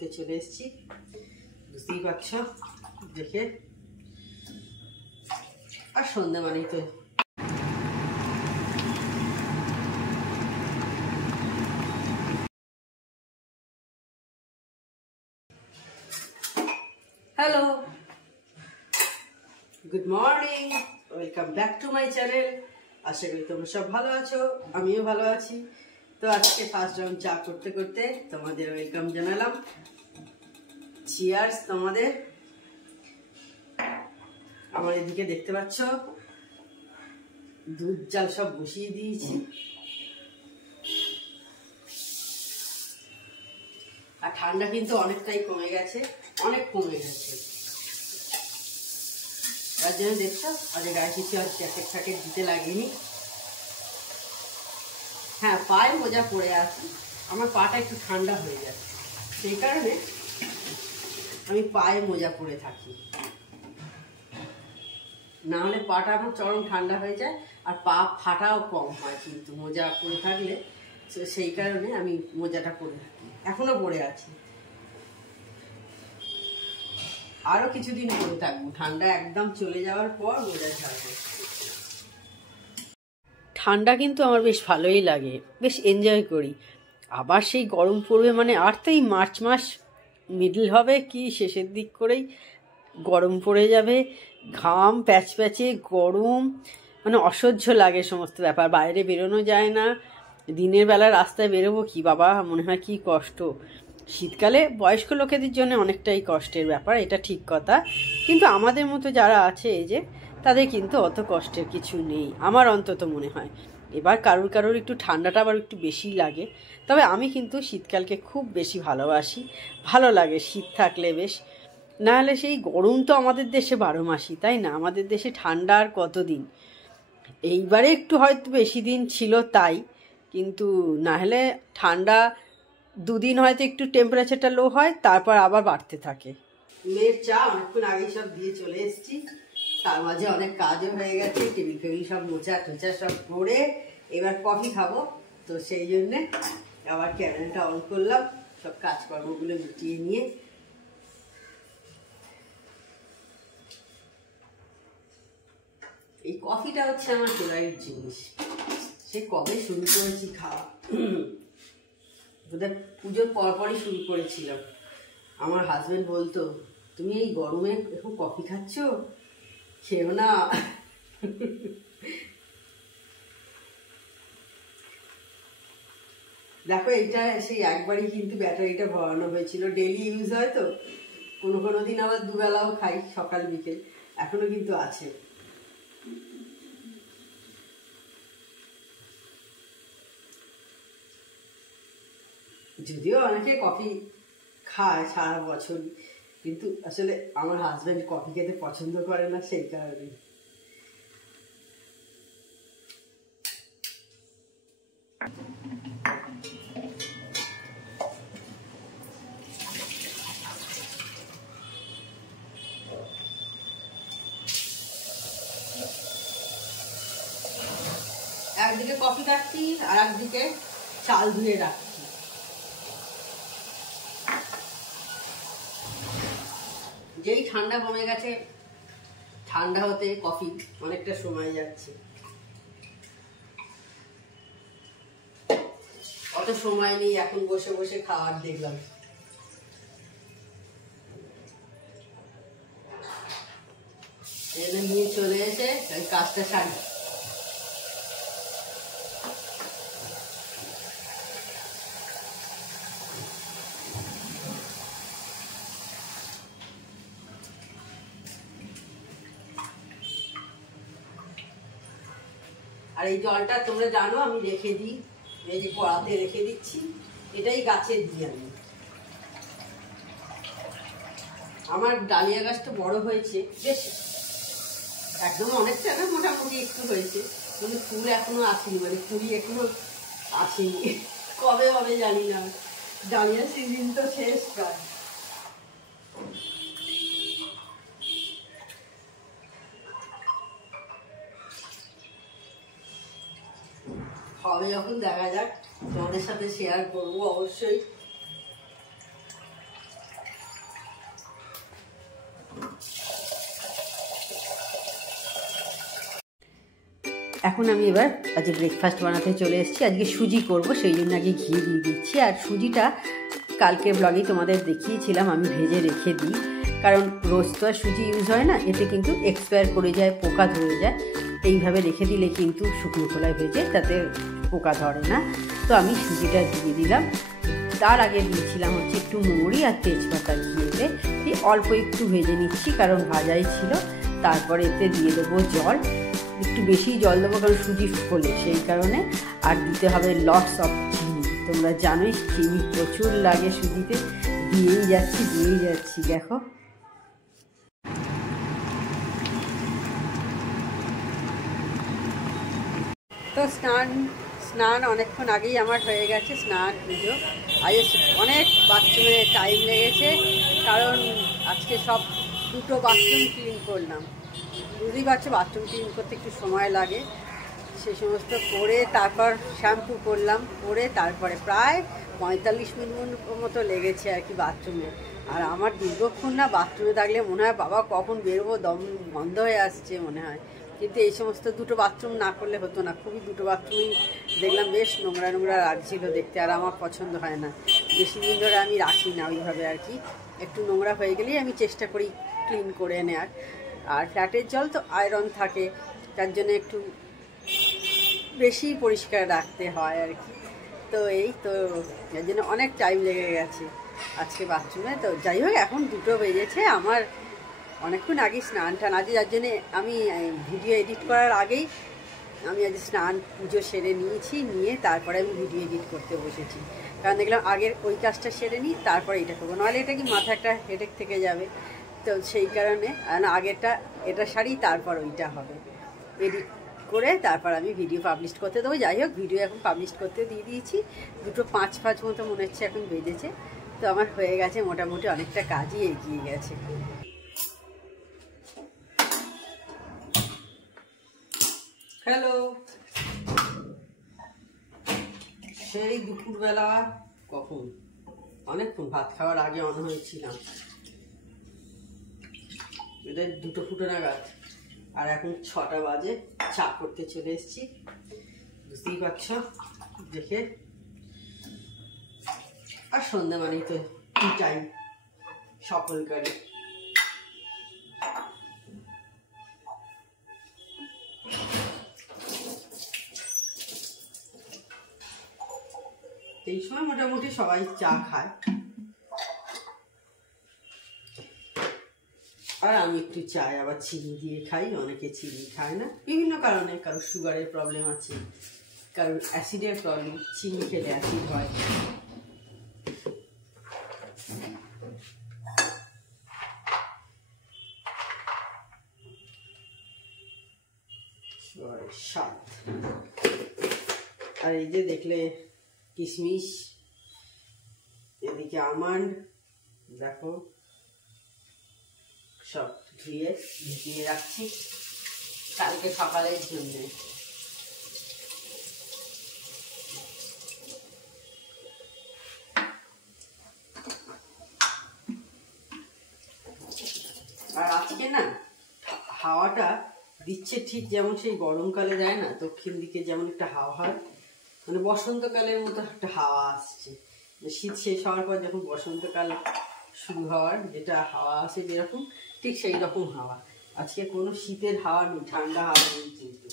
করতে চলে এসেছি, বুঝতেই পারছ দেখে। আর সন্ধ্যা মানেই তো hello, good morning, welcome back to my channel. আশা করি তোমরা সব ভালো আছো, আমিও ভালো আছি। তো আজকে ফার্স্ট রাউন্ড চা করতে করতে তোমাদের ওয়েলকাম জানালাম। চিয়ার্স তোমাদের। আমার এদিকে দেখতে পাচ্ছ দুধ জাল সব বসিয়ে দিয়েছি, আর ঠান্ডা কিন্তু অনেকটাই কমে গেছে, অনেক কমে গেছে। তার জন্য দেখছো আজকে গায়ে কিছু আর জ্যাকেট ফ্যাকেট দিতে লাগেনি। হ্যাঁ, পায়ে মোজা পরে আছি, আমার পাটা একটু ঠান্ডা হয়ে যাচ্ছে, সেই কারণে আমি পায়ে মোজা পরে থাকি। না হলে পাটা আমার চরম ঠান্ডা হয়ে যায়, আর পা ফাটাও কম হয় কিন্তু মোজা পরে থাকলে। সেই কারণে আমি মোজাটা পরে থাকি, এখনো পরে আছি, আরো কিছুদিন পরে থাকবো। ঠান্ডা একদম চলে যাওয়ার পর মোজা ছাড়বো। ঠান্ডা কিন্তু আমার বেশ ভালোই লাগে, বেশ এনজয় করি। আবার সেই গরম পড়বে মানে, আর তো এই মার্চ মাস মিডল হবে কি শেষের দিক করেই গরম পড়ে যাবে, ঘাম প্যাচ প্যাচে গরম, মানে অসহ্য লাগে সমস্ত ব্যাপার। বাইরে বেরোনো যায় না, দিনের বেলা রাস্তায় বেরোবো কি বাবা, মনে হয় কি কষ্ট। শীতকালে বয়স্ক লোকেদের জন্য অনেকটাই কষ্টের ব্যাপার, এটা ঠিক কথা। কিন্তু আমাদের মতো যারা আছে এই যে, তাদের কিন্তু অত কষ্টের কিছু নেই, আমার অন্তত মনে হয়। এবার কারুর একটু ঠান্ডাটা আবার একটু বেশি লাগে, তবে আমি কিন্তু শীতকালকে খুব বেশি ভালোবাসি। ভালো লাগে শীত থাকলে বেশ, না হলে সেই গরম তো আমাদের দেশে 12 মাসই, তাই না? আমাদের দেশে ঠান্ডা আর কতদিন? এইবারে একটু হয়তো বেশি দিন ছিল তাই, কিন্তু না হলে ঠান্ডা দুদিন হয়তো একটু টেম্পারেচারটা লো হয়, তারপর আবার বাড়তে থাকে। মেয়ের চা অনেকক্ষণ আগেই সব দিয়ে চলে এসেছি, তার মাঝে অনেক কাজও হয়ে গেছে, টেবিল ফেবিল সব মোচা টোচা সব করে এবার কফি খাবো। তো সেই জন্যে আবার ক্যামেরাটা অন করলাম, সব কাজকর্মগুলো মিটিয়ে নিয়ে। এই কফিটা হচ্ছে আমার ফেভারিট জিনিস, সে কবে শুরু করেছি খাওয়া, বোধহয় পুজোর পরপরই শুরু করেছিলাম। আমার হাজবেন্ড বলতো, তুমি এই গরমে এখন কফি খাচ্ছ, খেও না। দেখো এইটা সেই একবারই কিন্তু ব্যাটারিটা ভরানো হয়েছিল, ডেলি ইউজ হয় তো, কোনো দিন আবার দুবেলাও খাই, সকাল বিকেল, এখনো কিন্তু আছে। যদিও অনেকে কফি খায় সারা বছর, কিন্তু আসলে আমার হাজবেন্ড কফি খেতে পছন্দ করে না, সেই কারণে। একদিকে কফি খাচ্ছি আর একদিকে চাল ধুয়ে রাখছি। যেই ঠান্ডা কমে গেছে, ঠান্ডা হতে কফি অনেকটা সময় যাচ্ছে, অত সময় নেই এখন বসে বসে খাওয়ার। দেখলাম এনে নিয়ে চলে এসে ওই কাজটা সারি। আর এই জলটা তোমরা জানো আমি রেখে দিই, এই যে কড়াতে রেখে দিচ্ছি, এটাই গাছে দিই আমি। আমার ডালিয়া গাছটা বড় হয়েছে বেশ, একদম অনেকটা না, মোটামুটি একটু হয়েছে, কিন্তু ফুল এখনো আসেনি, মানে কুড়ি এখনো আসেনি, কবে হবে জানি না। ডালিয়া সিজন তো শেষ প্রায়। হবে যখন দেখা যাক, তোমাদের সাথে শেয়ার করবো অবশ্যই। এখন আমি এবার আজকে ব্রেকফাস্ট বানাতে চলে এসেছি। আজকে সুজি করব, সেই জন্য আগে ঘি দিয়ে দিচ্ছি। আর সুজিটা কালকের ব্লগেই তোমাদের দেখিয়েছিলাম, আমি ভেজে রেখে দিই, কারণ রোজ তো আর সুজি ইউজ হয় না, এতে কিন্তু এক্সপায়ার করে যায়, পোকা ধরে যায়। এইভাবে রেখে দিলে কিন্তু শুকনো খোলায় ভেজে তাতে পোকা ধরে না। তো আমি সুজিটা দিয়ে দিলাম। তার আগে দিয়েছিলাম হচ্ছে একটু মৌরি আর তেজপাতা ঘিয়েতে, দিয়ে অল্প একটু ভেজে নিচ্ছি কারণ ভাজাই ছিল। তারপরে এতে দিয়ে দেবো জল, একটু বেশি জল দেবো কারণ সুজি ফোলে সেই কারণে। আর দিতে হবে লটস অফ চিনি। তোমরা জানোই চিনি প্রচুর লাগে সুজিতে, দিয়েই যাচ্ছি দেখো। তো স্নান অনেকক্ষণ আগেই আমার হয়ে গেছে, স্নান পুজো। আজ অনেক বাথরুমে টাইম লেগেছে, কারণ আজকে সব 2টো বাথরুম ক্লিন করলাম। বুঝতেই পারছো বাথরুম ক্লিন করতে একটু সময় লাগে। সে সমস্ত করে তারপর শ্যাম্পু করলাম, করে তারপরে প্রায় 45 মিনিট মতো লেগেছে আর কি বাথরুমে। আর আমার দীর্ঘক্ষণ না বাথরুমে থাকলে মনে হয় বাবা কখন বেরোবো, দম বন্ধ হয়ে আসছে মনে হয়। কিন্তু এই সমস্ত 2টো বাথরুম না করলে হতো না। খুবই 2টো বাথরুমই দেখলাম বেশ নোংরা লাগছিল দেখতে, আর আমার পছন্দ হয় না। বেশি দিন ধরে আমি রাখি না ওইভাবে আর কি। একটু নোংরা হয়ে গেলেই আমি চেষ্টা করি ক্লিন করে নেওয়ার। আর ফ্ল্যাটের জল তো আয়রন থাকে, তার জন্য একটু বেশি পরিষ্কার রাখতে হয় আর কি। তো এই তো এর জন্য অনেক টাইম লেগে গেছে আজকে বাথরুমে। তো যাই হোক, এখন 2টো বেজেছে। আমার অনেকক্ষণ আগে স্নান টান আজকে, যার জন্যে আমি ভিডিও এডিট করার আগেই আমি আজ স্নান পুজো সেরে নিয়ে তারপরে আমি ভিডিও এডিট করতে বসেছি। কারণ দেখলাম আগের ওই কাজটা সেরে নিই, তারপরে এটা করবো, নাহলে এটা কি মাথা একটা হেডেক থেকে যাবে। তো সেই কারণে আগেরটা এটা সারি, তারপর ওইটা হবে। এডিট করে তারপর আমি ভিডিও পাবলিশ করতে দেবো। যাই হোক, ভিডিও এখন পাবলিশ করতে দিয়ে দিয়েছি। 2টো 5 মতো মনে হচ্ছে এখন বেজেছে। তো আমার হয়ে গেছে মোটামুটি, অনেকটা কাজই এগিয়ে গেছে। হ্যালো, সেই দুপুরবেলা কখন অনেকক্ষণ ভাত খাওয়ার আগে অন হয়েছিলাম, এটা 2টো ফুটো নাগাদ। আর এখন 6টা বাজে, চা করতে চলে এসেছি। বুঝতেই পারছ দেখে। আর সন্ধ্যা মানেই তো টি টাইম সকলকারই। এই সময় মোটামুটি সবাই চা খায়, আর আমি একটু চাই আবার চিনি দিয়ে খাই। অনেকে চিনি খায় না বিভিন্ন কারণে, কারোর সুগারের প্রবলেম আছে, কারোর অ্যাসিডের প্রবলেম, চিনি খেলে অ্যাসিড হয়। আর এই যে দেখলে কিশমিশ, এদিকে আমন্ড, দেখো সব ধুয়ে ভিজিয়ে রাখছি কালকে সকালের জন্য। আর আজকে না হাওয়াটা দিচ্ছে ঠিক যেমন সেই গরমকালে যায় না, দক্ষিণ দিকে যেমন একটা হাওয়া হয়, মানে বসন্তকালের মতো একটা হাওয়া আসছে। শীত শেষ হওয়ার পর যখন বসন্তকাল শুরু হওয়ার যেটা হাওয়া আসে যেরকম, ঠিক সেই রকম হাওয়া। আজকে কোনো শীতের হাওয়া নেই, ঠান্ডা হাওয়া নেই। কিন্তু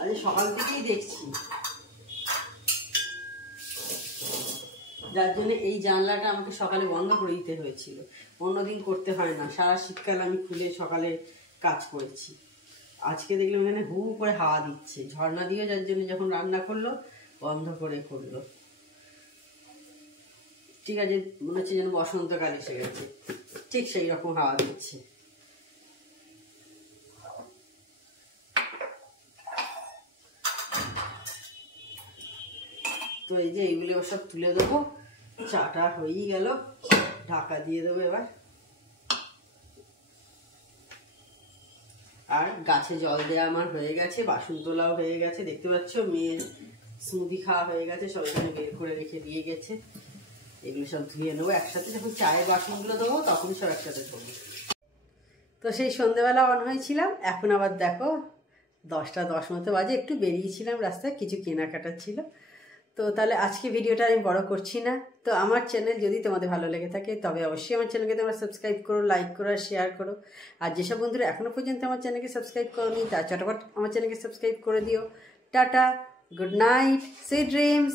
আজ সকাল থেকেই দেখছি, যার জন্য এই জানলাটা আমাকে সকালে বন্ধ করে দিতে হয়েছিল। অন্যদিন করতে হয় না, সারা শীতকাল আমি খুলে সকালে কাজ করেছি। আজকে দেখলাম এখানে হু করে হাওয়া দিচ্ছে, ঝর্ণা দিয়ে, যার জন্য যখন রান্না করলো বন্ধ করে করলো। ঠিক আছে, মনে হচ্ছে যেন বসন্তকাল এসে গেছে, ঠিক সেই রকম হাওয়া দিচ্ছে। তো এই যে এইগুলো সব তুলে দেবো। চাটা হয়েই গেল, ঢাকা দিয়ে দেবো এবার। আর গাছে জল দেওয়া আমার হয়ে গেছে, বাসন তোলাও হয়ে গেছে। দেখতে পাচ্ছ মেয়ের স্মুদি খাওয়া হয়ে গেছে, সব এখানে বের করে রেখে দিয়ে গেছে। এগুলো সব ধুয়ে নেবো একসাথে, যখন চায়ের বাসনগুলো দেবো তখন সব একসাথে ধরবো। তো সেই সন্ধ্যেবেলা অন হয়েছিলাম, এখন আবার দেখো 10:10 মতো বাজে, একটু বেরিয়েছিলাম রাস্তায়, কিছু কেনাকাটা ছিল। তো তাহলে আজকে ভিডিওটা আমি বড় করছি না। তো আমার চ্যানেল যদি তোমাদের ভালো লেগে থাকে তবে অবশ্যই আমার চ্যানেলকে তোমরা সাবস্ক্রাইব করো, লাইক করো আর শেয়ার করো। আর যেসব বন্ধুরা এখনও পর্যন্ত আমার চ্যানেলকে সাবস্ক্রাইব করোনি তার চটপট আমার চ্যানেলকে সাবস্ক্রাইব করে দিও। Tata, good night, sweet dreams.